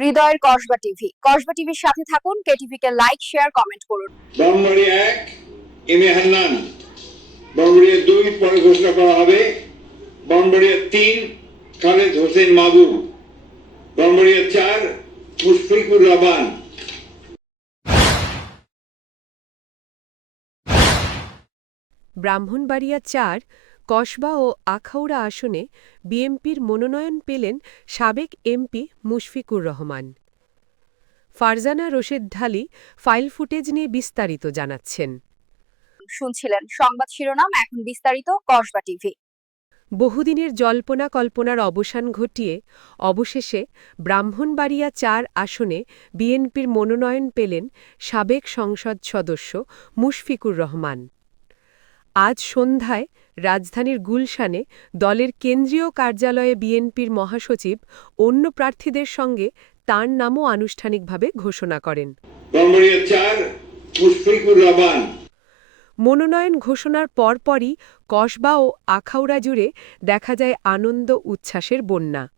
হৃদয়ের কসবা টিভি। কসবা টিভির সাথে থাকুন কে লাইক শেয়ার কমেন্ট করুন। ব্রাহ্মণবাড়িয়া এক এম এ হান্নান। ব্রাহ্মণবাড়িয়া দুই পরে ঘোষণা করা হবে। ব্রাহ্মণবাড়িয়া তিন খালেদ হোসেন মাহবুব ব্রাহ্মণবাড়িয়া চার মুশফিকুর রহমান। ব্রাহ্মণবাড়িয়া চার কসবা ও আখাউড়া আসনে বিএমপির মনোনয়ন পেলেন সাবেক MP Mushfiqur Rahman. Farzana Rashid Dhali file footage নিয়ে বিস্তারিত জানাচ্ছেন। শুনছিলেন সংবাদ শিরোনাম এখন বিস্তারিত কসবা টিভি। বহুদিনের জল্পনা কল্পনার অবসান ঘটিয়ে অবশেষে ব্রাহ্মণবাড়িয়া চার আসনে বিএনপির মনোনয়ন পেলেন সাবেক সংসদ সদস্য মুশফিকুর রহমান। আজ সন্ধ্যায় রাজধানীর গুলশানে দলের কেন্দ্রীয় কার্যালয়ে বিএনপির মহাসচিব অন্য প্রার্থীদের সঙ্গে তাঁর নামও আনুষ্ঠানিকভাবে ঘোষণা করেন। মনোনয়ন ঘোষণার পরপরই কসবা ও আখাউড়া জুড়ে দেখা যায় আনন্দ উচ্ছ্বাসের বন্যা।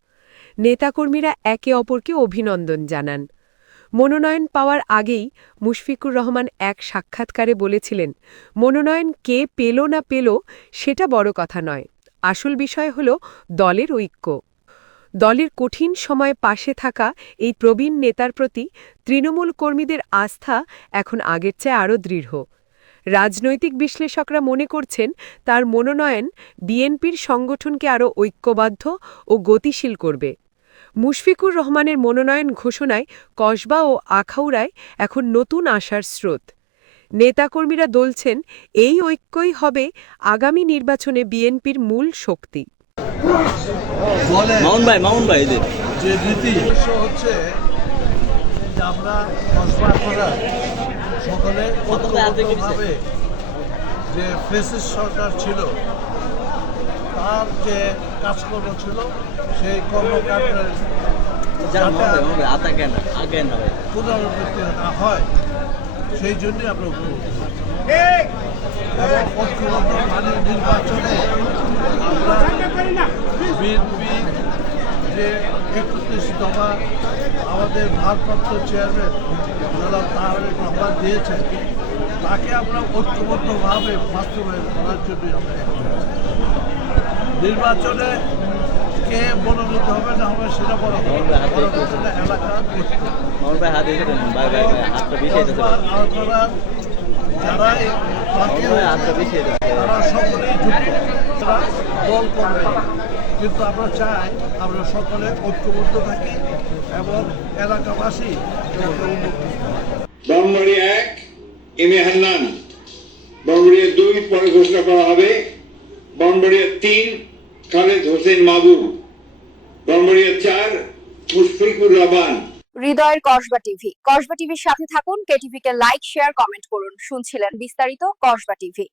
নেতাকর্মীরা একে অপরকে অভিনন্দন জানান। মনোনয়ন পাওয়ার আগেই মুশফিকুর রহমান এক সাক্ষাৎকারে বলেছিলেন, মনোনয়ন কে পেল না পেল সেটা বড় কথা নয়। আসল বিষয় হল দলের ঐক্য। দলের কঠিন সময়ে পাশে থাকা এই প্রবীণ নেতার প্রতি তৃণমূল কর্মীদের আস্থা এখন আগের চেয়ে আরও দৃঢ়। রাজনৈতিক বিশ্লেষকরা মনে করছেন, তার মনোনয়ন বিএনপির সংগঠনকে আরও ঐক্যবদ্ধ ও গতিশীল করবে। মুশফিকুর রহমানের মনোনয়ন ঘোষণায় কসবা ও আখাউড়ায় এখন নতুন আশার স্রোত। নেতাকর্মীরা বলছেন এই ঐক্যই হবে আগামী নির্বাচনে বিএনপির মূল শক্তি। যে। রীতি হচ্ছে যে আমরা কসবা সকলে যে ফেসিস সরকার ছিল তার যে কাজকর্ম ছিল সেই কর্মকাণ্ডের পুনরাবৃত্তি না হয় সেই জন্যই আমরা ঐক্যবদ্ধ এবং মানে নির্বাচনে আমরা বিএনপি যে একত্রিশ দফা আমাদের ভারপ্রাপ্ত চেয়ারম্যান জনাব তাহলে রহমান দিয়েছেন তাকে আমরা ঐক্যবদ্ধভাবে বাস্তবায়ন করার জন্যই আমরা। নির্বাচনে কে মনোনীত হবে না হবে সেটা বড় এলাকার আপনারা যারা তারা সকলেই যুক্ত। দল করবে। কিন্তু আমরা চাই আমরা সকলে ঐক্যবদ্ধ থাকি এবং এলাকাবাসী। ব্রাহ্মণবাড়িয়া এক এম এ হান্নান। দুই পরে ঘোষণা করা হবে। ব্রাহ্মণবাড়িয়া তিন খালেদ হোসেন মাবু ব্রাহ্মণবাড়িয়া চার মুশফিকুর রহমান হৃদয়ের কসবা টিভি। কসবা টিভির সাথে থাকুন কেটিভিকে লাইক, শেয়ার, কমেন্ট করুন। শুনছিলেন বিস্তারিত কসবা টিভি।